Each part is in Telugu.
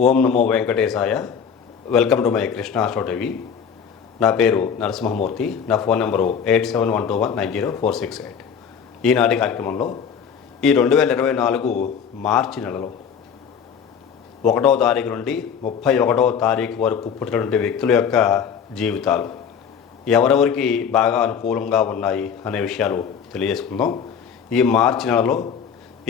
ఓం నమో వెంకటేశాయ. Welcome to my Krishna Astro TV. నా పేరు నరసింహమూర్తి. నా ఫోన్ నెంబరు 8712190468. ఈనాటి కార్యక్రమంలో ఈ 2024 మార్చి నెలలో 1వ తారీఖు నుండి 31వ తారీఖు వరకు పుట్టినటువంటి వ్యక్తుల యొక్క జీవితాలు ఎవరెవరికి బాగా అనుకూలంగా ఉన్నాయి అనే విషయాలు తెలియజేసుకుందాం. ఈ మార్చి నెలలో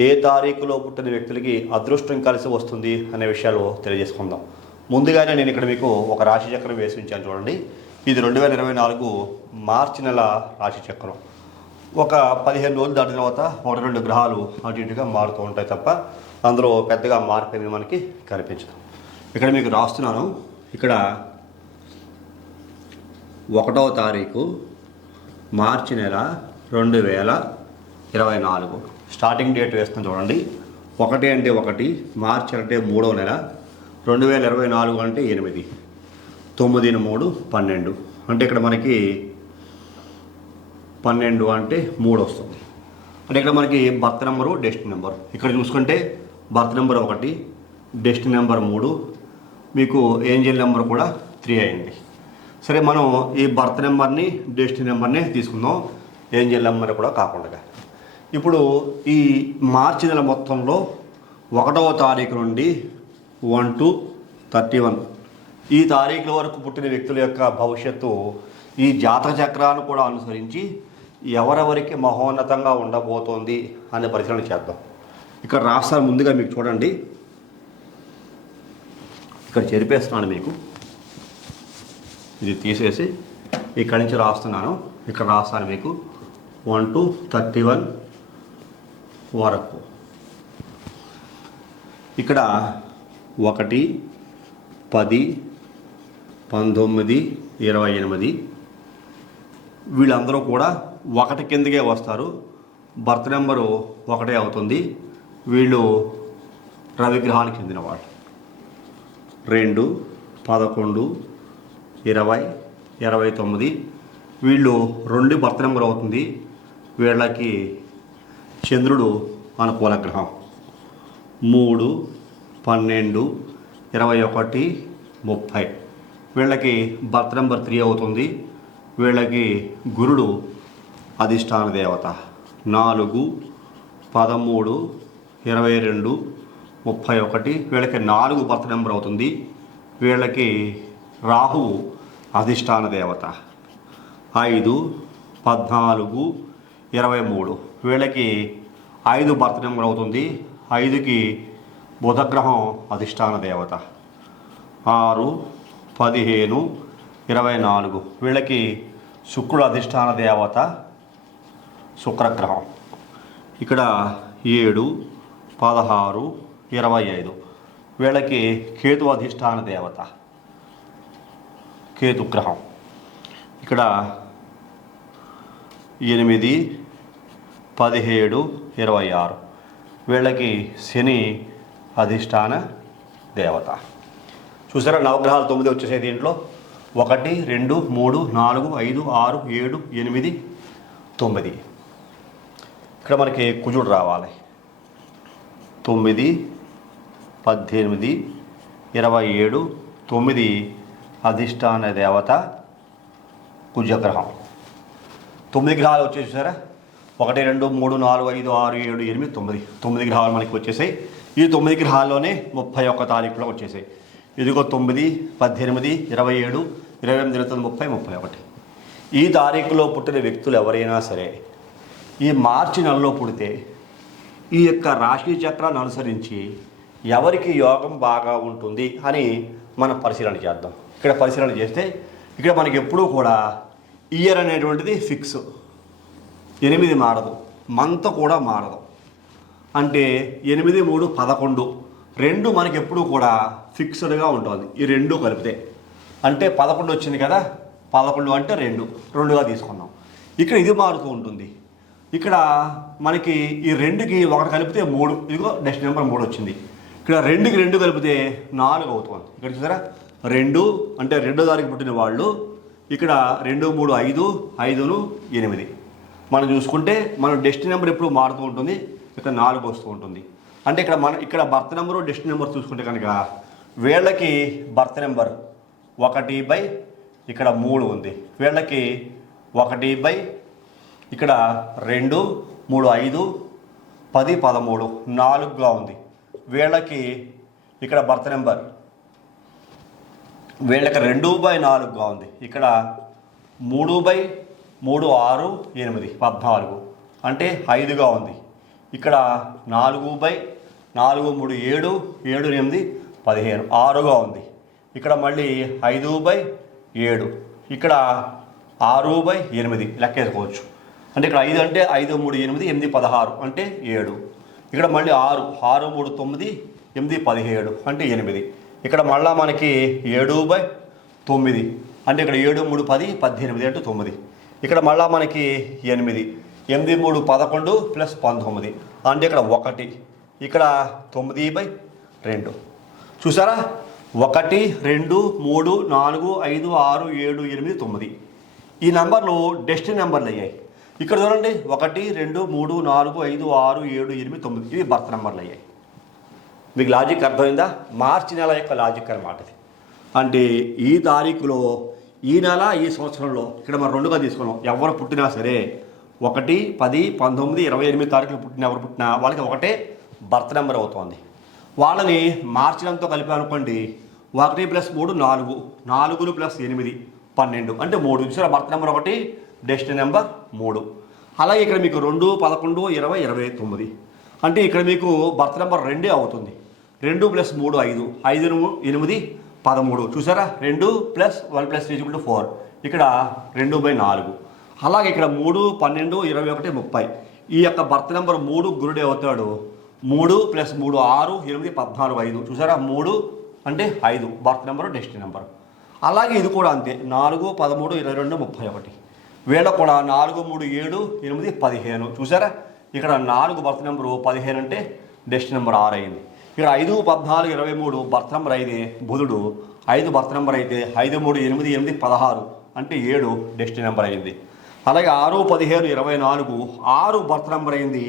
ఏ తారీఖులో పుట్టిన వ్యక్తులకి అదృష్టం కలిసి వస్తుంది అనే విషయాలు తెలియజేసుకుందాం. ముందుగానే నేను ఇక్కడ మీకు ఒక రాశి చక్రం వేసి ఉంచాను చూడండి. ఇది 2024 మార్చి నెల రాశి చక్రం. ఒక 15 రోజులు దాటిన తర్వాత 1-2 గ్రహాలు అటు ఇటుగా మారుతూ ఉంటాయి తప్ప అందులో పెద్దగా మార్పు ఏమీ మనకి కనిపించదు. ఇక్కడ మీకు రాస్తున్నాను. ఇక్కడ 1వ తారీఖు మార్చి నెల 2024 స్టార్టింగ్ డేట్ వేస్తాను చూడండి. 1 అంటే 1, మార్చి అంటే 3వ నెల, 2024 అంటే 8, 9, 3, 12 అంటే ఇక్కడ మనకి 12 అంటే 3 వస్తుంది. అంటే ఇక్కడ మనకి బర్త్ నెంబరు, డెస్టినీ నెంబర్. ఇక్కడ చూసుకుంటే బర్త్ నెంబర్ 1, డెస్టినీ నెంబర్ 3, మీకు ఏంజల్ నెంబర్ కూడా 3 అయింది. సరే, మనం ఈ బర్త్ నెంబర్ని, డెస్టినీ నెంబర్ని తీసుకుందాం, ఏంజల్ నెంబర్ కూడా కాకుండా. ఇప్పుడు ఈ మార్చి నెల మొత్తంలో 1వ తారీఖు నుండి 1 to 31 ఈ తారీఖుల వరకు పుట్టిన వ్యక్తుల యొక్క భవిష్యత్తు ఈ జాతక చక్రాన్ని కూడా అనుసరించి ఎవరెవరికి మహోన్నతంగా ఉండబోతోంది అనే పరిశీలన చేద్దాం. ఇక్కడ రాస్తాను ముందుగా మీకు చూడండి. ఇక్కడ చెరిపేస్తున్నాను మీకు. ఇది తీసేసి ఇక్కడి నుంచి రాస్తున్నాను. ఇక్కడ రాస్తాను మీకు 1 to 31 వరకు. ఇక్కడ 1, 10, 19, 28 వీళ్ళందరూ కూడా 1 కిందకే వస్తారు. బర్త్ నెంబరు 1 అవుతుంది. వీళ్ళు రవిగ్రహానికి చెందిన వాళ్ళు. 2, 11, 20, 29 వీళ్ళు 2 బర్త్ నెంబర్ అవుతుంది. వీళ్ళకి చంద్రుడు అనుకూల గ్రహం. 3, 12, 21, 30 వీళ్ళకి బర్త్ నెంబర్ 3 అవుతుంది. వీళ్ళకి గురుడు అధిష్టాన దేవత. 4, 13, 22, 31 వీళ్ళకి 4 బర్త్ నెంబర్ అవుతుంది. వీళ్ళకి రాహువు అధిష్టాన దేవత. 5, 14, 23 వీళ్ళకి 5 బర్త్ నెంబర్ అవుతుంది. 5కి బుధగ్రహం అధిష్టాన దేవత. 6, 15, 24 వీళ్ళకి శుక్రుడు అధిష్టాన దేవత, శుక్రగ్రహం. ఇక్కడ 7, 16, 25 వీళ్ళకి కేతు అధిష్టాన దేవత, కేతుగ్రహం. ఇక్కడ 8, 17, 26 వీళ్ళకి శని అధిష్టాన దేవత. చూసారా, నవగ్రహాలు 9 వచ్చేసాయి దీంట్లో. 1, 2, 3, 4, 5, 6, 7, 8, 9 ఇక్కడ మనకి కుజుడు రావాలి. 9, 18, 27 9 అధిష్టాన దేవత కుజగ్రహం. 9 గ్రహాలు వచ్చేసి చూసారా, 1, 2, 3, 4, 5, 6, 7, 8, 9 గ్రహాలు మనకి వచ్చేసాయి. ఈ 9 గ్రహాల్లోనే 31 తారీఖులో వచ్చేసాయి. ఇదిగో 9, 18, 27, 28, 30, 31 ఈ తారీఖులో పుట్టిన వ్యక్తులు ఎవరైనా సరే ఈ మార్చి నెలలో పుడితే ఈ యొక్క రాశి చక్రాన్ని అనుసరించి ఎవరికి యోగం బాగా ఉంటుంది అని మనం పరిశీలన చేద్దాం. ఇక్కడ పరిశీలన చేస్తే ఇక్కడ మనకి ఎప్పుడూ కూడా ఇయర్ అనేటువంటిది ఫిక్స్. 8 మారదు, మంత్ కూడా మారదు. అంటే 8, 3, 11 2 మనకి ఎప్పుడూ కూడా ఫిక్స్డ్గా ఉంటుంది. ఈ 2 కలిపితే అంటే 11 వచ్చింది కదా, 11 అంటే 2గా తీసుకున్నాం. ఇక్కడ ఇది మారుతూ ఉంటుంది. ఇక్కడ మనకి ఈ 2కి 1 కలిపితే 3, ఇదిగో డెస్టినీ నెంబర్ 3 వచ్చింది. ఇక్కడ 2కి 2 కలిపితే 4 అవుతుంది. ఇక్కడ చూసారా, 2 అంటే 2వ తారీఖు పుట్టిన వాళ్ళు. ఇక్కడ 2, 3, 5, 5, 8 మనం చూసుకుంటే మన డెస్టినీ నెంబర్ ఎప్పుడు మారుతూ ఉంటుంది. ఇక్కడ 4 వస్తూ ఉంటుంది. అంటే ఇక్కడ బర్త్ నెంబరు డెస్టినీ నెంబర్ చూసుకుంటే కనుక వీళ్ళకి బర్త్ నెంబర్ 1/, ఇక్కడ 3 ఉంది. వీళ్ళకి 1/, ఇక్కడ 2, 3, 5, 10, 13, 4గా ఉంది. వీళ్ళకి ఇక్కడ బర్త్ నెంబర్ వీళ్ళకి 2/4గా ఉంది. ఇక్కడ 3/3, 6, 8, 14 అంటే 5గా ఉంది. ఇక్కడ 4/4, 3, 7, 7, 8, 15 6గా ఉంది. ఇక్కడ మళ్ళీ 5/7, ఇక్కడ 6/8 లెక్కేసుకోవచ్చు. అంటే ఇక్కడ 5 అంటే 5, 3, 8, 8, 16 అంటే 7. ఇక్కడ మళ్ళీ 6, 6, 3, 9, 8, 17 అంటే 8. ఇక్కడ మళ్ళీ మనకి 7/9 అంటే ఇక్కడ 7, 3, 10, 18 అంటే 9. ఇక్కడ మళ్ళీ మనకి 8, 8, 3, 11 ప్లస్ 19 అంటే ఇక్కడ 1. ఇక్కడ 9/2 చూసారా. 1, 2, 3, 4, 5, 6, 7, 8, 9 ఈ నెంబర్లు డెస్టినీ నెంబర్లు అయ్యాయి. ఇక్కడ చూడండి 1, 2, 3, 4, 5, 6, 7, 8, 9 ఇవి బర్త్ నెంబర్లు అయ్యాయి. మీకు లాజిక్ అర్థమైందా? మార్చి నెల యొక్క లాజిక్ అన్నమాట ఇది. అంటే ఈ తారీఖులో ఈ నెల ఈ సంవత్సరంలో ఇక్కడ మనం 2గా తీసుకున్నాం. ఎవరు పుట్టినా సరే 1, 10, 19, 28 తారీఖులు పుట్టిన ఎవరు పుట్టినా వాళ్ళకి ఒకటే బర్త్ నెంబర్ అవుతుంది. వాళ్ళని మార్చి నెలతో కలిపామనుకోండి 1 + 3 4, 4 + 8 12 అంటే 3 చూసారా. Birth number 1, destiny number 3. అలాగే ఇక్కడ మీకు 2, 11, 20, 29 అంటే ఇక్కడ మీకు బర్త్ నెంబర్ 2 అవుతుంది. 2 + 3 5, 5, 8, 13 చూసారా. 2 + 1 + 3 = 4 ఇక్కడ 2/4. అలాగే ఇక్కడ 3, 12, 21, 30 ఈ యొక్క బర్త్ నెంబర్ 3 గురుడే అవుతాడు. 3 + 3 6, 8, 14, 5 చూసారా. 3 అంటే 5 బర్త్ నెంబరు డెస్టినీ నెంబర్. అలాగే ఇది కూడా అంతే 4, 13, 22, 31 వీళ్ళ కూడా 4, 3, 7, 8, 15 చూసారా. ఇక్కడ 4 బర్త్ నెంబరు 15 అంటే డెస్టినీ నెంబర్ 6 అయింది. ఇక్కడ 5, 14, 23 బర్త్ నెంబర్ అయితే బుధుడు 5 బర్త్ నెంబర్ అయితే 5, 3, 8, 8, 16 అంటే 7 డెస్టినీ నెంబర్ అయింది. అలాగే 6, 15, 24 6 బర్త్ నెంబర్ అయింది.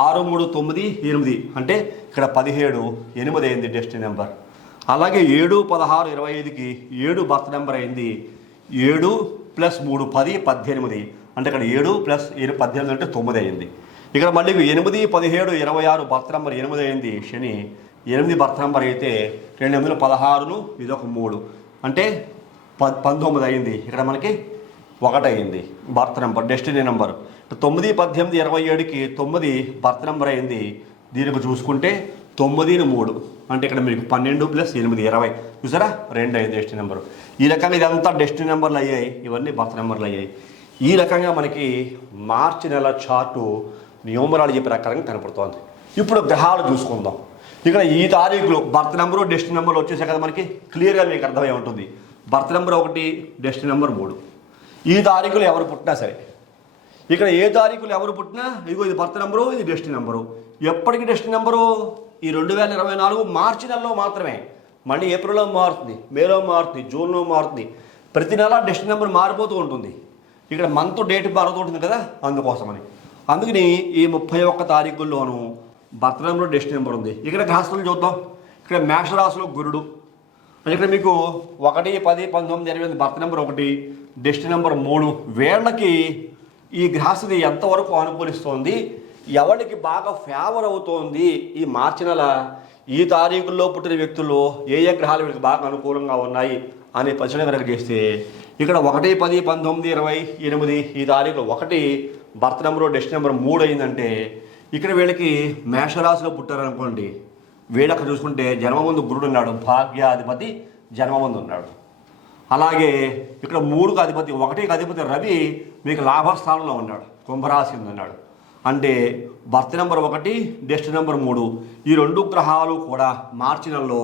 6, 3, 9, 8 అంటే ఇక్కడ 17 8 అయింది డెస్టినీ నెంబర్. అలాగే 7, 16, 25కి 7 బర్త్ నెంబర్ అయింది. 7 + 3 10, 18 అంటే ఇక్కడ 7 + 7 18 అంటే 9 అయింది. ఇక్కడ మళ్ళీ 8, 17, 26 బర్త్ నెంబర్ 8 అయింది. శని 8 బర్త్ నెంబర్ అయితే 2 8 16 ఇదొక 3 అంటే 19 అయింది. ఇక్కడ మనకి 1 అయింది birth number destiny number. 9, 18, 27కి 9 birth number అయింది. దీనికి చూసుకుంటే 9, 3 అంటే ఇక్కడ మీకు 12 + 8 20 చూసారా 2 అయింది డెస్టినీ నెంబరు. ఈ రకంగా ఇదంతా డెస్టినీ నెంబర్లు అయ్యాయి. ఇవన్నీ బర్త్ నెంబర్లు అయ్యాయి. ఈ రకంగా మనకి మార్చి నెల చార్టు న్యూమరాలజీ ప్రకారంగా కనపడుతోంది. ఇప్పుడు గ్రహాలు చూసుకుందాం. ఇక్కడ ఈ తారీఖులో బర్త్ నెంబరు డెస్టినీ నెంబర్లు వచ్చేసాయి కదా మనకి క్లియర్గా మీకు అర్థమై ఉంటుంది. Birth number 1, destiny number 3. ఈ తారీఖులు ఎవరు పుట్టినా సరే ఇక్కడ ఏ తారీఖులు ఎవరు పుట్టినా ఇదిగో ఇది బర్త్ నెంబరు, ఇది డెస్టినీ నెంబరు. ఎప్పటికీ డెస్టినీ నెంబరు ఈ 2024 మార్చి నెలలో మాత్రమే. మళ్ళీ ఏప్రిల్లో మారుతుంది, మేలో మారుతుంది, జూన్లో మారుతుంది. ప్రతి నెల డెస్టినీ నెంబర్ మారిపోతూ ఉంటుంది. ఇక్కడ మంత్ డేట్ మారుతూ ఉంటుంది కదా అందుకోసమని. అందుకని ఈ 31 తారీఖుల్లోనూ బర్త్ నెంబర్ డెస్టినీ నెంబర్ ఉంది. ఇక్కడ గ్రహస్థులు చూద్దాం. ఇక్కడ మేషరాశిలో గురుడు. ఇక్కడ మీకు 1, 10, 19, 28 బర్త్ నెంబర్ 1, డెస్టినీ నెంబర్ 3. వీళ్ళకి ఈ గ్రహస్థితి ఎంతవరకు అనుకూలిస్తోంది, ఎవరికి బాగా ఫేవర్ అవుతోంది ఈ మార్చి నెల, ఈ తారీఖుల్లో పుట్టిన వ్యక్తుల్లో ఏ ఏ గ్రహాలు వీళ్ళకి బాగా అనుకూలంగా ఉన్నాయి అనే పరిశీలన కనుక చేస్తే ఇక్కడ 1, 10, 19, 28 ఈ తారీఖులో 1 బర్త్ నెంబరు డెస్టినీ నెంబర్ 3 అయిందంటే ఇక్కడ వీళ్ళకి మేషరాశిలో పుట్టారనుకోండి. వీళ్ళకి చూసుకుంటే జన్మమందు గురుడు ఉన్నాడు, భాగ్యాధిపతి జన్మమందు ఉన్నాడు. అలాగే ఇక్కడ 3కు అధిపతి 1కి అధిపతి రవి మీకు లాభస్థానంలో ఉన్నాడు, కుంభరాశి ఉన్నాడు. అంటే బర్త్ నెంబర్ 1, డెస్టినీ నెంబర్ 3 ఈ 2 గ్రహాలు కూడా మార్చి నెలలో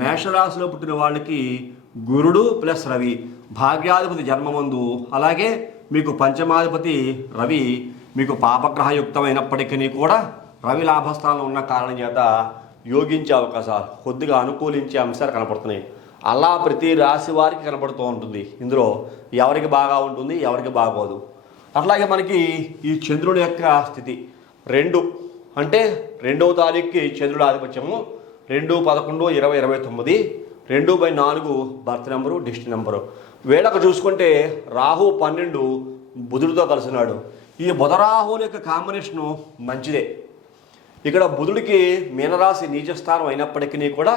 మేషరాశిలో పుట్టిన వాళ్ళకి గురుడు ప్లస్ రవి భాగ్యాధిపతి జన్మమందు, అలాగే మీకు పంచమాధిపతి రవి మీకు పాపగ్రహయుక్తమైనప్పటికీ కూడా రవి లాభస్థానంలో ఉన్న కారణం చేత యోగించే అవకాశాలు కొద్దిగా అనుకూలించే అంశాలు కనపడుతున్నాయి. అలా ప్రతి రాశి వారికి కనపడుతూ ఉంటుంది. ఇందులో ఎవరికి బాగా ఉంటుంది, ఎవరికి బాగోదు. అట్లాగే మనకి ఈ చంద్రుడి యొక్క స్థితి 2 అంటే 2వ తారీఖుకి చంద్రుడి ఆధిపత్యము 2, 11, 20, 29 2/4 బర్త్ నెంబరు, డెస్టినీ నెంబరు. వీళ్ళకు చూసుకుంటే రాహు 12 బుధుడితో కలిసినాడు. ఈ బుధరాహువుల యొక్క కాంబినేషను మంచిదే. ఇక్కడ బుధుడికి మీనరాశి నీచస్థానం అయినప్పటికీ కూడా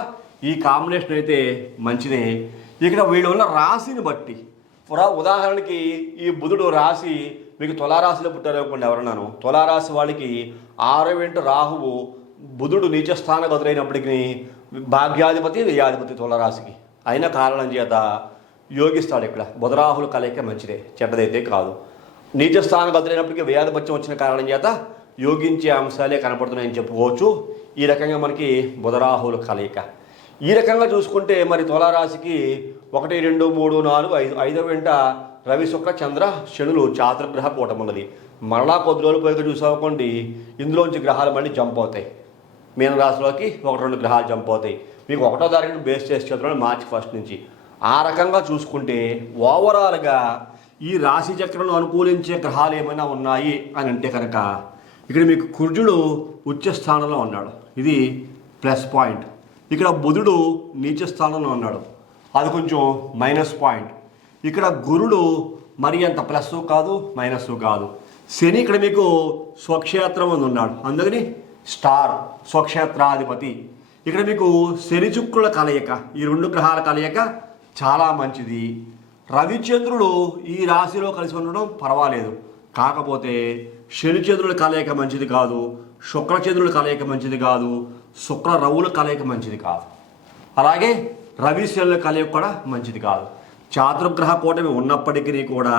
ఈ కాంబినేషన్ అయితే మంచిదే. ఇక్కడ వీళ్ళు ఉన్న రాశిని బట్టి ఉదాహరణకి ఈ బుధుడు రాశి మీకు తులారాశిలో పుట్టారనుకోండి, ఎవరన్నాను తులారాశి వాళ్ళకి 6వ ఇంట రాహువు బుధుడు నీచస్థాన గతులైనప్పటికీ భాగ్యాధిపతి వ్యయాధిపతి తులారాశికి అయిన కారణం చేత యోగిస్తాడు. ఇక్కడ బుధరాహుల కలయిక మంచిదే, చెడ్డదైతే కాదు. నీచస్థాన గతులైనప్పటికీ వ్యయాధిపత్యం వచ్చిన కారణం చేత యోగించే అంశాలే కనపడుతున్నాయని చెప్పుకోవచ్చు. ఈ రకంగా మనకి బుధరాహుల కలయిక. ఈ రకంగా చూసుకుంటే మరి తులారాశికి 1, 2, 3, 4, 5 5వ వెంట రవి, శుక్ర, చంద్ర, శనులు చాతుర్గ్రహ కూటం ఉన్నది. మరలా కొద్ది రోజులు పైగా చూసామనుకోండి, ఇందులోంచి గ్రహాలు మళ్ళీ జంప్ అవుతాయి. మీనరాశిలోకి 1-2 గ్రహాలు జంప్ అవుతాయి. మీకు 1వ తారీఖున బేస్ చేసి చదువుతున్నాడు మార్చి 1 నుంచి. ఆ రకంగా చూసుకుంటే ఓవరాల్గా ఈ రాశి చక్రంలో అనుకూలించే గ్రహాలు ఏమైనా ఉన్నాయి అని అంటే కనుక ఇక్కడ మీకు కుజుడు ఉచ్చ స్థానంలో ఉన్నాడు, ఇది ప్లస్ పాయింట్. ఇక్కడ బుధుడు నీచ స్థానంలో ఉన్నాడు, అది కొంచెం మైనస్ పాయింట్. ఇక్కడ గురుడు మరి అంత ప్లస్ కాదు మైనస్ కాదు. శని ఇక్కడ మీకు స్వక్షేత్రం అని ఉన్నాడు, అందుకని స్టార్ స్వక్షేత్రాధిపతి. ఇక్కడ మీకు శని శుక్రుల కలయిక, ఈ 2 గ్రహాల కలయిక చాలా మంచిది. రవిచంద్రుడు ఈ రాశిలో కలిసి ఉండడం పర్వాలేదు, కాకపోతే శనిచంద్రుల కలయిక మంచిది కాదు, శుక్రచంద్రుల కలయిక మంచిది కాదు, శుక్ర రవుల కలయిక మంచిది కాదు, అలాగే రవి శనుల కలయిక కూడా మంచిది కాదు. చాతుర్గ్రహ కూటమి ఉన్నప్పటికీ కూడా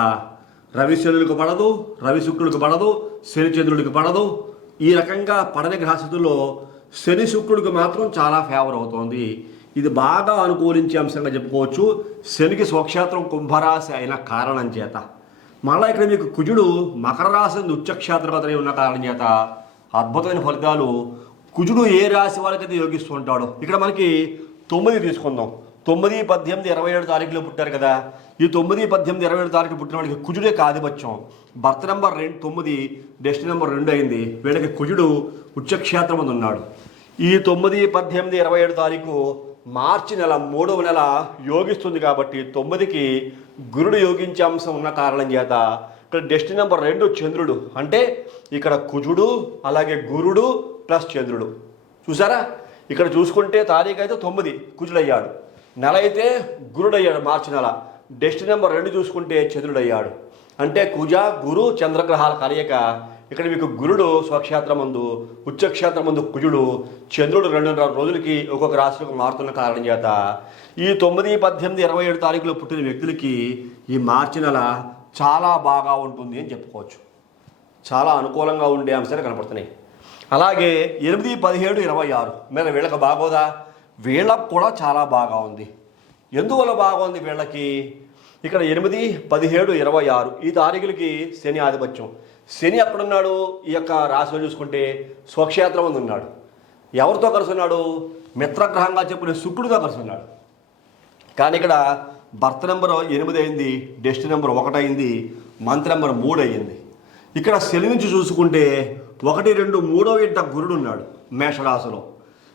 రవి శనులకు పడదు, రవి శుక్రుడికి పడదు, శనిచంద్రుడికి పడదు. ఈ రకంగా పడని గ్రహస్థితుల్లో శని శుక్రుడికి మాత్రం చాలా ఫేవర్ అవుతోంది. ఇది బాగా అనుకూలించే అంశంగా చెప్పుకోవచ్చు. శనికి స్వక్షేత్రం కుంభరాశి అయిన కారణం చేత. మళ్ళీ ఇక్కడ మీకు కుజుడు మకర రాశి ఉచ్చక్షేత్రగతులై ఉన్న కారణం చేత అద్భుతమైన ఫలితాలు. కుజుడు ఏ రాశి వాళ్ళకైతే యోగిస్తూ ఉంటాడో, ఇక్కడ మనకి 9 తీసుకుందాం. 9, 18, 27 తారీఖులో పుట్టారు కదా. ఈ 9, 18, 27 తారీఖు పుట్టిన వాళ్ళకి కుజుడే ఆధిపత్యం. బర్త్ నెంబర్ 9, డెస్టినీ నెంబర్ 2 అయింది. వీళ్ళకి కుజుడు ఉచ్చక్షేత్రం అని ఉన్నాడు. ఈ 9, 18, 27 తారీఖు మార్చి నెల 3వ నెల యోగిస్తుంది కాబట్టి 9కి గురుడు యోగించే అంశం ఉన్న కారణం చేత ఇక్కడ డెస్టినీ నెంబర్ 2 చంద్రుడు, అంటే ఇక్కడ కుజుడు అలాగే గురుడు ప్లస్ చంద్రుడు. చూసారా, ఇక్కడ చూసుకుంటే తారీఖు అయితే 9 కుజుడయ్యాడు, నెల అయితే గురుడయ్యాడు మార్చి నెల. డెస్టినీ నెంబర్ 2 చూసుకుంటే చంద్రుడయ్యాడు, అంటే కుజ గురు చంద్రగ్రహాల కలయిక. ఇక్కడ మీకు గురుడు స్వక్షేత్రమందు, ఉచ్చక్షేత్రమందు కుజుడు, చంద్రుడు 2.5 రోజులకి ఒక్కొక్క రాశిలోకి మారుతున్న కారణం చేత ఈ 9, 18, 27 తారీఖులో పుట్టిన వ్యక్తులకి ఈ మార్చి నెల చాలా బాగా ఉంటుంది అని చెప్పుకోవచ్చు. చాలా అనుకూలంగా ఉండే అంశాలు కనపడుతున్నాయి. అలాగే 8, 17, 26 మీద వీళ్ళకి బాగోదా? వీళ్ళకు కూడా చాలా బాగా ఉంది. ఎందువల్ల బాగా ఉంది వీళ్ళకి? ఇక్కడ 8, 17, 26 ఈ తారీఖులకి శని ఆధిపత్యం. శని ఎక్కడున్నాడు? ఈ యొక్క రాశిలో చూసుకుంటే స్వక్షేత్రం అని ఉన్నాడు. ఎవరితో కలిసి ఉన్నాడు? మిత్రగ్రహంగా చెప్పిన శుక్రుడితో కలిసి ఉన్నాడు. కానీ ఇక్కడ బర్త్ నెంబర్ 8 అయింది, డెస్టినీ నెంబర్ 1 అయింది, మంత్ నెంబర్ 3 అయ్యింది. ఇక్కడ శని నుంచి చూసుకుంటే 1, 2, 3వ ఇంట గురుడు ఉన్నాడు మేషరాశిలో.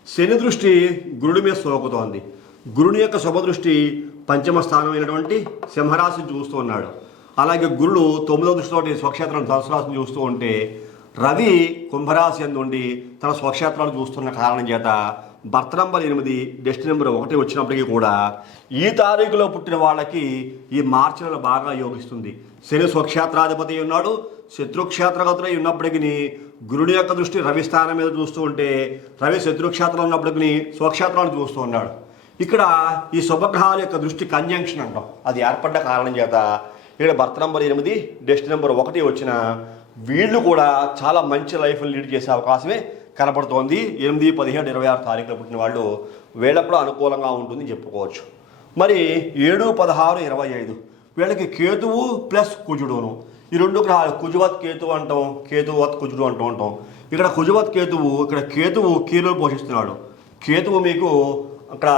శని దృష్టి గురుడి మీద సోకుతోంది. గురుని యొక్క శుభదృష్టి పంచమ స్థానమైనటువంటి సింహరాశిని చూస్తూ ఉన్నాడు. అలాగే గురుడు 9వ దృష్టితోటి స్వక్షేత్రం ధనుసు రాశిని చూస్తూ ఉంటే రవి కుంభరాశి అందుండి తన స్వక్షేత్రాలు చూస్తున్న కారణం చేత బర్త్ నెంబర్ 8, డెస్టినీ నెంబర్ 1 వచ్చినప్పటికీ కూడా ఈ తారీఖులో పుట్టిన వాళ్ళకి ఈ మార్చి నెల బాగా యోగిస్తుంది. శని స్వక్షేత్రాధిపతి ఉన్నాడు, శత్రుక్షేత్రగతులై ఉన్నప్పటికీ గురుడి యొక్క దృష్టి రవి స్థానం మీద చూస్తూ ఉంటే రవి శత్రుక్షేత్రం ఉన్నప్పటికీ స్వక్షేత్రాలు చూస్తూ ఉన్నాడు. ఇక్కడ ఈ శుభగ్రహాల యొక్క దృష్టి కంజంక్షన్ అంటాం, అది ఏర్పడ్డ కారణం చేత ఇక్కడ బర్త్ నెంబర్ 8, డెస్టినీ నెంబర్ 1 వచ్చిన వీళ్ళు కూడా చాలా మంచి లైఫ్ని లీడ్ చేసే అవకాశమే కనపడుతోంది. 8, 17, 26 తారీఖులో పుట్టిన వాళ్ళు వీళ్ళప్పుడు అనుకూలంగా ఉంటుందని చెప్పుకోవచ్చు. మరి 7, 16, 25 వీళ్ళకి కేతువు ప్లస్ కుజుడును, ఈ 2 గ్రహాలు కుజువత్ కేతువు అంటాం, కేతువత్ కుజుడు అంటూ ఉంటాం. ఇక్కడ కుజువత్ కేతువు, ఇక్కడ కేతువు కీలు పోషిస్తున్నాడు. కేతువు మీకు అక్కడ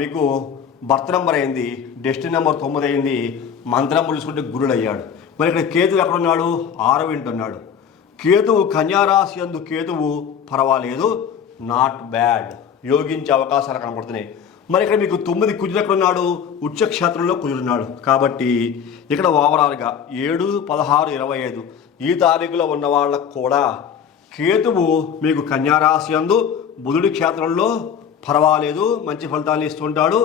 మీకు బర్త్ నెంబర్ అయింది, డెస్టినీ నెంబర్ 9 అయింది, మంత్ నెంబర్ చూసుకుంటే గురుడు అయ్యాడు. మరి ఇక్కడ కేతువు ఎక్కడున్నాడు? 6వ ఇంట ఉన్నాడు. కేతువు కన్యారాశి అందు కేతువు పర్వాలేదు, నాట్ బ్యాడ్, యోగించే అవకాశాలు కనపడుతున్నాయి. మరి ఇక్కడ మీకు 9 కుజుడు ఎక్కడ ఉన్నాడు? ఉచ్చక్షేత్రంలో కుజుడున్నాడు. కాబట్టి ఇక్కడ ఓవరాల్గా 7, 16, 25 ఈ తారీఖులో ఉన్న వాళ్ళకు కూడా కేతువు మీకు కన్యారాశి యందు బుధుడి క్షేత్రంలో పర్వాలేదు, మంచి ఫలితాలు ఇస్తుంటాడు.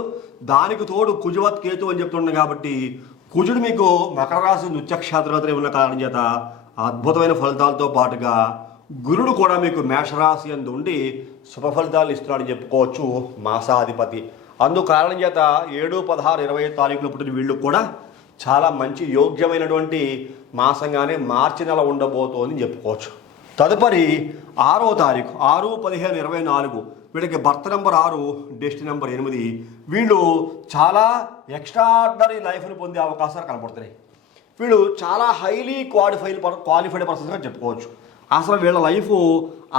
దానికి తోడు కుజవత్ కేతు అని చెప్తున్నాడు. కాబట్టి కుజుడు మీకు మకర రాశి ఉచ్చక్షేత్రంలో ఉన్న కారణం చేత అద్భుతమైన ఫలితాలతో పాటుగా గురుడు కూడా మీకు మేషరాశి యందు ఉండి శుభ ఫలితాలు ఇస్తున్నాడని చెప్పుకోవచ్చు, మాసాధిపతి. అందు కారణం చేత 7, 16, 25 తారీఖులు పుట్టిన వీళ్ళు కూడా చాలా మంచి యోగ్యమైనటువంటి మాసంగానే మార్చి నెల ఉండబోతోందని చెప్పుకోవచ్చు. తదుపరి 6వ తారీఖు 6, 15, 24 వీళ్ళకి బర్త్ నెంబర్ 6, డెస్టినీ నెంబర్ 8. వీళ్ళు చాలా ఎక్స్ట్రాడినరీ లైఫ్ని పొందే అవకాశాలు కనపడుతున్నాయి. వీళ్ళు చాలా హైలీ క్వాలిఫైడ్ పర్సన్స్గా చెప్పుకోవచ్చు. అసలు వీళ్ళ లైఫ్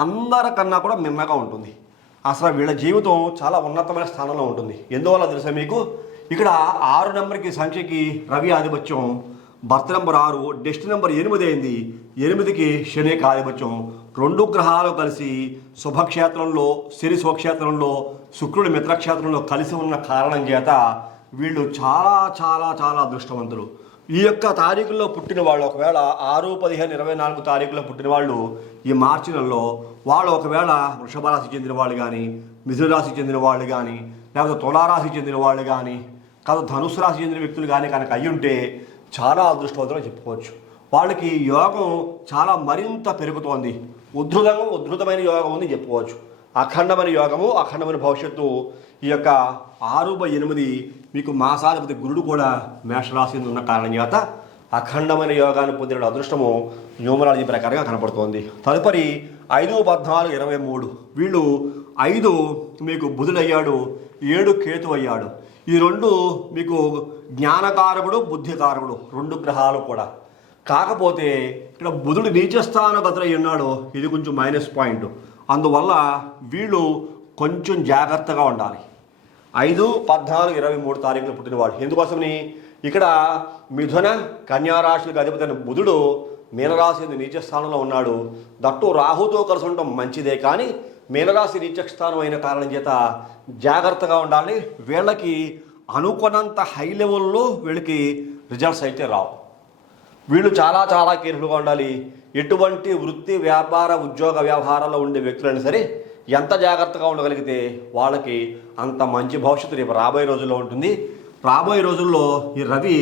అందరికన్నా కూడా మిన్నగా ఉంటుంది. అసలు వీళ్ళ జీవితం చాలా ఉన్నతమైన స్థానంలో ఉంటుంది. ఎందువల్ల తెలుసా మీకు? ఇక్కడ 6 నెంబర్కి సంఖ్యకి రవి ఆధిపత్యం, బర్త్ నెంబర్ 6, డెస్టినీ నెంబర్ 8 అయింది. 8కి శని ఆధిపత్యం. 2 గ్రహాలు కలిసి శుభక్షేత్రంలో, శని స్వక్షేత్రంలో, శుక్రుడి మిత్రక్షేత్రంలో కలిసి ఉన్న కారణం చేత వీళ్ళు చాలా చాలా చాలా అదృష్టవంతులు. ఈ యొక్క తారీఖుల్లో పుట్టిన వాళ్ళు ఒకవేళ 6, 15, 24 తారీఖులో పుట్టిన వాళ్ళు ఈ మార్చి నెలలో వాళ్ళు ఒకవేళ వృషభ రాశి చెందిన వాళ్ళు కానీ, మిథున రాశి చెందిన వాళ్ళు కానీ, లేకపోతే తులారాశి చెందిన వాళ్ళు కానీ, కాదు ధనుసు రాశి చెందిన వ్యక్తులు కానీ కనుక అయ్యి ఉంటే చాలా అదృష్టవంతులు చెప్పుకోవచ్చు. వాళ్ళకి యోగం చాలా మరింత పెరుగుతోంది. ఉద్ధృతమైన యోగం అని చెప్పుకోవచ్చు. అఖండమైన యోగము, అఖండమైన భవిష్యత్తు. ఈ యొక్క 6/8 మీకు మాసాధిపతి గురుడు కూడా మేషరాశి ఉన్న కారణం చేత అఖండమైన యోగాన్ని పొందిన అదృష్టము న్యూమరాలజీ ప్రకారంగా కనపడుతోంది. తదుపరి 5, 14, 23 వీళ్ళు 5 మీకు బుధుడయ్యాడు, 7 కేతు అయ్యాడు. ఈ 2 మీకు జ్ఞానకారకుడు, బుద్ధికారకుడు 2 గ్రహాలు కూడా. కాకపోతే ఇక్కడ బుధుడు నీచస్థానగతులై ఉన్నాడు, ఇది కొంచెం మైనస్ పాయింట్. అందువల్ల వీళ్ళు కొంచెం జాగ్రత్తగా ఉండాలి. 5, 14, 23 తారీఖులు పుట్టినవాడు. ఎందుకోసమని ఇక్కడ మిథున కన్యారాశులకు అధిపతి అయిన బుధుడు మీనరాశి నీచ స్థానంలో ఉన్నాడు. దట్టు రాహుతో కలిసి ఉండటం మంచిదే, కానీ మీనరాశి నీచ స్థానం అయిన కారణం చేత జాగ్రత్తగా ఉండాలి. వీళ్ళకి అనుకున్నంత హై లెవెల్లో వీళ్ళకి రిజల్ట్స్ అయితే రావు. వీళ్ళు చాలా చాలా కేర్ఫుల్గా ఉండాలి. ఎటువంటి వృత్తి, వ్యాపార, ఉద్యోగ వ్యవహారాల్లో ఉండే వ్యక్తులైనా సరే ఎంత జాగ్రత్తగా ఉండగలిగితే వాళ్ళకి అంత మంచి భవిష్యత్తు రేపు రాబోయే రోజుల్లో ఉంటుంది. రాబోయే రోజుల్లో ఈ రవి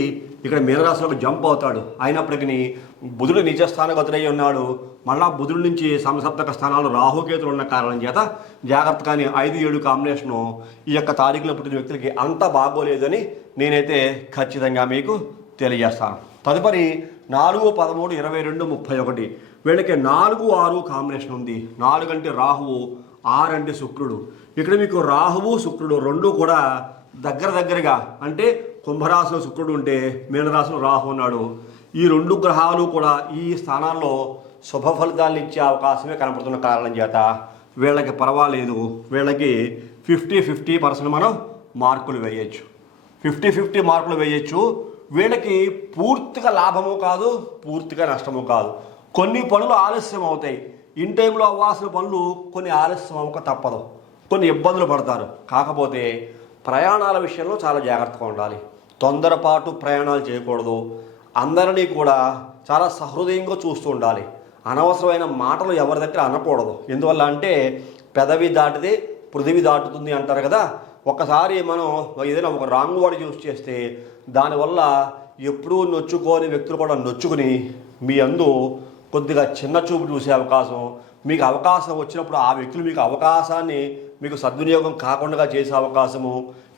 ఇక్కడ మీనరాశిలోకి జంప్ అవుతాడు. అయినప్పటికీ బుధుడు నిజ స్థానగతుడై ఉన్నాడు. మళ్ళా బుధుడి నుంచి సమసప్తక స్థానాలు రాహుకేతులు ఉన్న కారణం చేత జాగ్రత్తగానే 5, 7 కాంబినేషను ఈ యొక్క తారీఖులో పుట్టిన వ్యక్తులకి అంత బాగోలేదని నేనైతే ఖచ్చితంగా మీకు తెలియజేస్తాను. తదుపరి 4, 13, 22, 31 వీళ్ళకి 4, 6 కాంబినేషన్ ఉంది. 4 అంటే రాహువు, 6 అంటే శుక్రుడు. ఇక్కడ మీకు రాహువు, శుక్రుడు 2 కూడా దగ్గరగా, అంటే కుంభరాశిలో శుక్రుడు ఉంటే మీనరాశిలో రాహు ఉన్నాడు. ఈ 2 గ్రహాలు కూడా ఈ స్థానాల్లో శుభ ఫలితాలను ఇచ్చే అవకాశమే కనపడుతున్న కారణం చేత వీళ్ళకి పర్వాలేదు. వీళ్ళకి 50-50% మనం మార్కులు వేయచ్చు. 50-50 మార్కులు వేయచ్చు. వీళ్ళకి పూర్తిగా లాభము కాదు, పూర్తిగా నష్టము కాదు. కొన్ని పనులు ఆలస్యం అవుతాయి. ఇన్ టైంలో అవ్వాల్సిన పనులు కొన్ని ఆలస్యం అవ్వక తప్పదు. కొన్ని ఇబ్బందులు పడతారు. కాకపోతే ప్రయాణాల విషయంలో చాలా జాగ్రత్తగా ఉండాలి. తొందరపాటు ప్రయాణాలు చేయకూడదు. అందరినీ కూడా చాలా సహృదయంగా చూస్తూ ఉండాలి. అనవసరమైన మాటలు ఎవరి దగ్గర అనకూడదు. ఎందువల్ల అంటే పెదవి దాటితే పృథివీ దాటుతుంది అంటారు కదా. ఒకసారి మనం ఏదైనా ఒక రాంగ్ వర్డ్ యూజ్ చేస్తే దానివల్ల ఎప్పుడూ నొచ్చుకోని వ్యక్తులు కూడా నొచ్చుకుని మీ అందు కొద్దిగా చిన్న చూపు చూసే అవకాశం, మీకు అవకాశం వచ్చినప్పుడు ఆ వ్యక్తులు మీకు అవకాశాన్ని మీకు సద్వినియోగం కాకుండా చేసే అవకాశము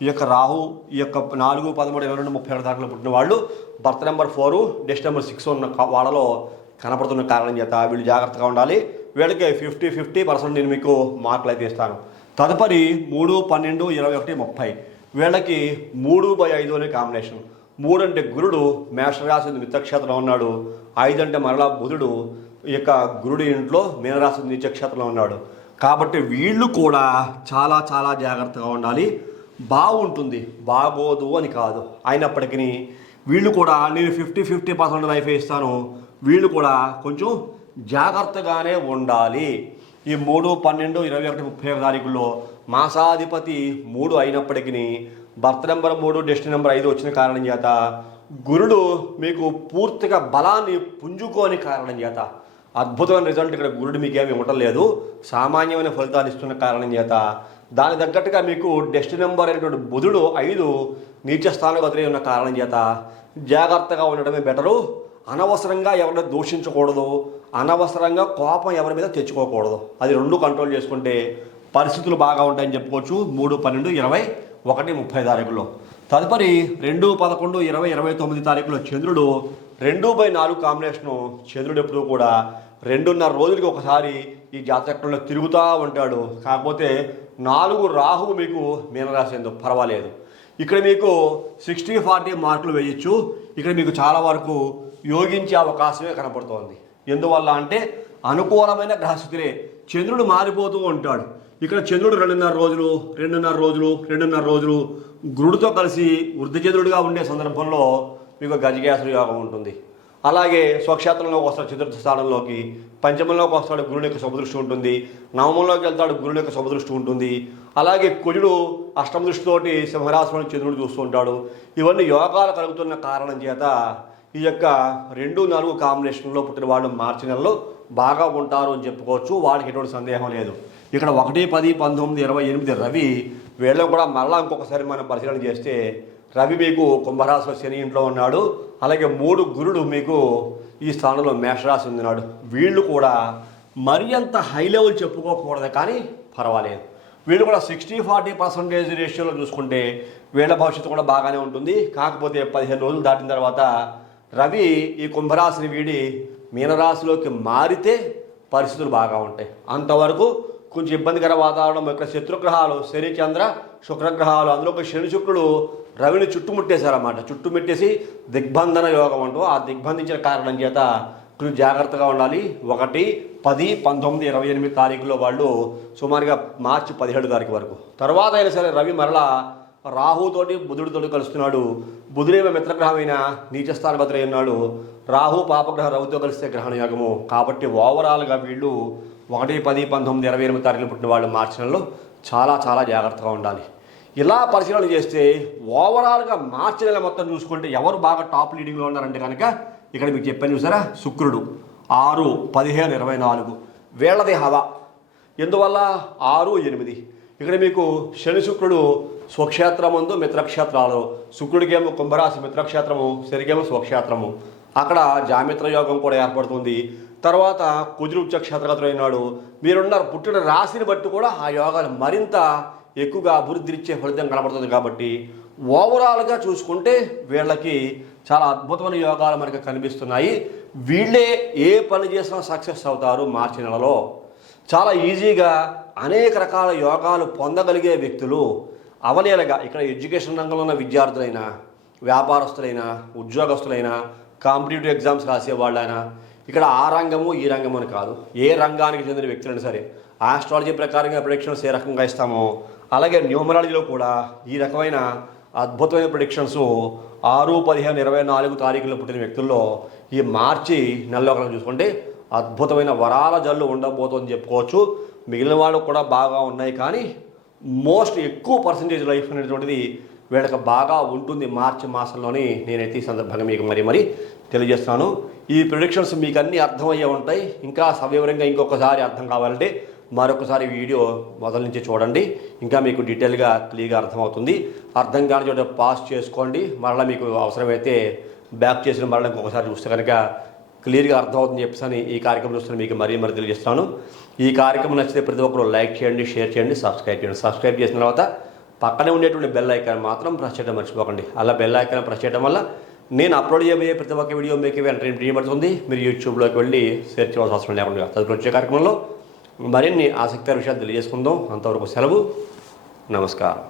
ఈ యొక్క రాహు ఈ యొక్క 4, 13, 22, 32 తారీఖులో పుట్టిన వాళ్ళు బర్త్ నెంబర్ 4, డెస్ట్ నెంబర్ 6 ఉన్న వాళ్ళలో కనపడుతున్న కారణం చేత వీళ్ళు జాగ్రత్తగా ఉండాలి. వీళ్ళకి 50-50% నేను మీకు మార్కులు అయితే ఇస్తాను. తదుపరి 3, 12, 21, 30 వీళ్ళకి 3/5 అనే కాంబినేషన్. 3 అంటే గురుడు మేషరాశి మిత్రక్షేత్రంలో ఉన్నాడు. 5 అంటే మరలా బుధుడు ఈ యొక్క గురుడి ఇంట్లో మీనరాశి నీచక్షేత్రంలో ఉన్నాడు. కాబట్టి వీళ్ళు కూడా చాలా చాలా జాగ్రత్తగా ఉండాలి. బాగుంటుంది, బాగోదు అని కాదు. అయినప్పటికీ వీళ్ళు కూడా నేను 50-50% లైఫ్ ఇస్తాను. వీళ్ళు కూడా కొంచెం జాగ్రత్తగానే ఉండాలి. ఈ 3, 12, 21, 30 తారీఖుల్లో మాసాధిపతి 3 అయినప్పటికీ బర్త్ నెంబర్ 3 డెస్టినీ నెంబర్ 5 వచ్చిన కారణం చేత గురుడు మీకు పూర్తిగా బలాన్ని పుంజుకోని కారణం చేత అద్భుతమైన రిజల్ట్ ఇక్కడ గురుడు మీకేమి ఇవ్వటం లేదు, సామాన్యమైన ఫలితాలు ఇస్తున్న కారణం చేత దాని తగ్గట్టుగా మీకు డెస్టినీ నెంబర్ అయినటువంటి బుధుడు 5 నీచ స్థానంలో వదిలి ఉన్న కారణం చేత జాగ్రత్తగా ఉండడమే బెటరు. అనవసరంగా ఎవరిని దూషించకూడదు, అనవసరంగా కోపం ఎవరి మీద తెచ్చుకోకూడదు. అది 2 కంట్రోల్ చేసుకుంటే పరిస్థితులు బాగా ఉంటాయని చెప్పుకోవచ్చు. 3, 12, 20, 1, 30 తారీఖుల్లో. తదుపరి 2, 11, 20, 29 తారీఖులో చంద్రుడు 2/4 కాంబినేషను. చంద్రుడు ఎప్పుడు కూడా 2.5 రోజులకి ఒకసారి ఈ జాతకంలో తిరుగుతూ ఉంటాడు. కాకపోతే 4 రాహువు మీకు మీనరాశి ఎందుకు పర్వాలేదు. ఇక్కడ మీకు 60-40 మార్కులు వేయచ్చు. ఇక్కడ మీకు చాలా వరకు యోగించే అవకాశమే కనపడుతోంది. ఎందువల్ల అంటే అనుకూలమైన గ్రహస్థితిలే. చంద్రుడు మారిపోతూ ఉంటాడు. ఇక్కడ చంద్రుడు 2.5 రోజులు గురుడితో కలిసి వృద్ధి చంద్రుడిగా ఉండే సందర్భంలో మీకు గజకేసర యోగం ఉంటుంది. అలాగే స్వక్షేత్రంలోకి వస్తాడు చతుర్థ స్థానంలోకి, పంచమంలోకి వస్తాడు గురుని యొక్క శుభదృష్టి ఉంటుంది, నవమంలోకి వెళ్తాడు గురుని యొక్క శుభదృష్టి ఉంటుంది. అలాగే కుజుడు అష్టమ దృష్టితోటి సింహరాశిలో చంద్రుడు చూస్తూ ఉంటాడు. ఇవన్నీ యోగాలు కలుగుతున్న కారణం చేత ఈ యొక్క 2-4 కాంబినేషన్లో పుట్టిన వాళ్ళు మార్చి నెలలో బాగా ఉంటారు అని చెప్పుకోవచ్చు. వాడికి ఎటువంటి సందేహం లేదు. ఇక్కడ 1, 10, 19, 28 రవి వీళ్ళలో కూడా మళ్ళీ ఇంకొకసారి మనం పరిశీలన చేస్తే రవి మీకు కుంభరాశిలో శని ఇంట్లో ఉన్నాడు. అలాగే 3 గురుడు మీకు ఈ స్థానంలో మేషరాశి ఉన్నాడు. వీళ్ళు కూడా మరి అంత హై లెవెల్ చెప్పుకోకూడదు కానీ పర్వాలేదు. వీళ్ళు కూడా 60-40% రేషియోలో చూసుకుంటే వీళ్ళ భవిష్యత్తు కూడా బాగానే ఉంటుంది. కాకపోతే 15 రోజులు దాటిన తర్వాత రవి ఈ కుంభరాశిని వీడి మీనరాశిలోకి మారితే పరిస్థితులు బాగా ఉంటాయి. అంతవరకు కొంచెం ఇబ్బందికర వాతావరణం. ఇక్కడ శత్రుగ్రహాలు శని, చంద్ర, శుక్రగ్రహాలు, అందులో ఒక శని, శుక్రుడు రవిని చుట్టుముట్టేశారన్నమాట. చుట్టుముట్టేసి దిగ్బంధన యోగం అంటూ ఆ దిగ్బంధించిన కారణం చేత కొంచెం జాగ్రత్తగా ఉండాలి. 1, 10, 19, 28 తారీఖులో వాళ్ళు సుమారుగా మార్చి 17 తారీఖు వరకు. తర్వాత అయినా సరే రవి మరలా రాహుతోటి బుధుడితోటి కలుస్తున్నాడు. బుధుడేమో మిత్రగ్రహమైన నీచస్థానపతి ఉన్నాడు. రాహు పాపగ్రహం రవితో కలిస్తే గ్రహణ యోగము. కాబట్టి ఓవరాల్గా వీళ్ళు 1, 10, 19, 28 తారీఖులు పుట్టిన వాళ్ళు మార్చి నెలలో చాలా చాలా జాగ్రత్తగా ఉండాలి. ఇలా పరిశీలన చేస్తే ఓవరాల్గా మార్చి నెల మొత్తం చూసుకుంటే ఎవరు బాగా టాప్ లీడింగ్లో ఉన్నారంటే కనుక ఇక్కడ మీకు చెప్పాను చూసారా, శుక్రుడు 6, 15, 24 వీళ్ళది హవా. ఎందువల్ల 6, 8 ఇక్కడ మీకు శని శుక్రుడు స్వక్షేత్రమందు మిత్రక్షేత్రాలు. శుక్రుడికేమో కుంభరాశి మిత్రక్షేత్రము, శనికేమో స్వక్షేత్రము. అక్కడ జామిత్ర యోగం కూడా ఏర్పడుతుంది. తర్వాత కుజుడు ఉచ్చక్షేత్రగతులు అయినాడు. మీరున్న పుట్టిన రాశిని బట్టి కూడా ఆ యోగాలు మరింత ఎక్కువగా అభివృద్ధి ఇచ్చే ఫలితం కనబడుతుంది. కాబట్టి ఓవరాల్గా చూసుకుంటే వీళ్ళకి చాలా అద్భుతమైన యోగాలు మనకు కనిపిస్తున్నాయి. వీళ్ళే ఏ పని చేసినా సక్సెస్ అవుతారు. మార్చి నెలలో చాలా ఈజీగా అనేక రకాల యోగాలు పొందగలిగే వ్యక్తులు అవలీలగా ఇక్కడ ఎడ్యుకేషన్ రంగంలో ఉన్న విద్యార్థులైనా, వ్యాపారస్తులైనా, ఉద్యోగస్తులైనా, కాంపిటేటివ్ ఎగ్జామ్స్ రాసేవాళ్ళైనా, ఇక్కడ ఆ రంగము ఈ రంగము అని కాదు, ఏ రంగానికి చెందిన వ్యక్తులైనా సరే ఆస్ట్రాలజీ ప్రకారంగా ప్రిడిక్షన్స్ ఏ రకంగా ఇస్తామో అలాగే న్యూమరాలజీలో కూడా ఈ రకమైన అద్భుతమైన ప్రిడిక్షన్స్ 6, 15, 24 తారీఖుల్లో పుట్టిన వ్యక్తుల్లో ఈ మార్చి నెలలో కనుక చూసుకుంటే అద్భుతమైన వరాల జల్లు ఉండబోతుందని చెప్పుకోవచ్చు. మిగిలిన వాళ్ళు కూడా బాగా ఉన్నాయి కానీ మోస్ట్ ఎక్కువ పర్సంటేజ్ లైఫ్ అనేటువంటిది వీళ్ళకి బాగా ఉంటుంది మార్చి మాసంలోని. నేనైతే ఈ సందర్భంగా మీకు మరీ తెలియజేస్తాను. ఈ ప్రిడిక్షన్స్ మీకు అన్నీ అర్థమయ్యే ఉంటాయి. ఇంకా సవివరంగా ఇంకొకసారి అర్థం కావాలంటే మరొకసారి వీడియో మొదల నుంచి చూడండి. ఇంకా మీకు డీటెయిల్గా క్లియర్గా అర్థమవుతుంది. అర్థం కాని చోట పాస్ చేసుకోండి. మరలా మీకు అవసరమైతే బ్యాక్ చేసిన మరలా ఇంకొకసారి చూస్తే కనుక క్లియర్గా అర్థమవుతుందని చెప్పేసి ఈ కార్యక్రమం చూస్తే మీకు మరీ తెలియజేస్తాను. ఈ కార్యక్రమం నచ్చితే ప్రతి ఒక్కరు లైక్ చేయండి, షేర్ చేయండి, సబ్స్క్రైబ్ చేయండి. సబ్స్క్రైబ్ చేసిన తర్వాత పక్కనే ఉండేటువంటి బెల్ ఐకాన్ మాత్రం ప్రెస్ చేయడం మర్చిపోకండి. అలా బెల్ ఐకాన్ ప్రెస్ చేయడం వల్ల నేను అప్లోడ్ చేయబోయే ప్రతి ఒక్క వీడియో మీకు వెంటనే చేయబడుతుంది. మీరు యూట్యూబ్లోకి వెళ్ళి షేర్ చేయాల్సిన అవసరం లేకుండా తదుపరి వచ్చే కార్యక్రమంలో మరిన్ని ఆసక్తికర విషయాలు తెలియజేసుకుందాం. అంతవరకు సెలవు. నమస్కారం.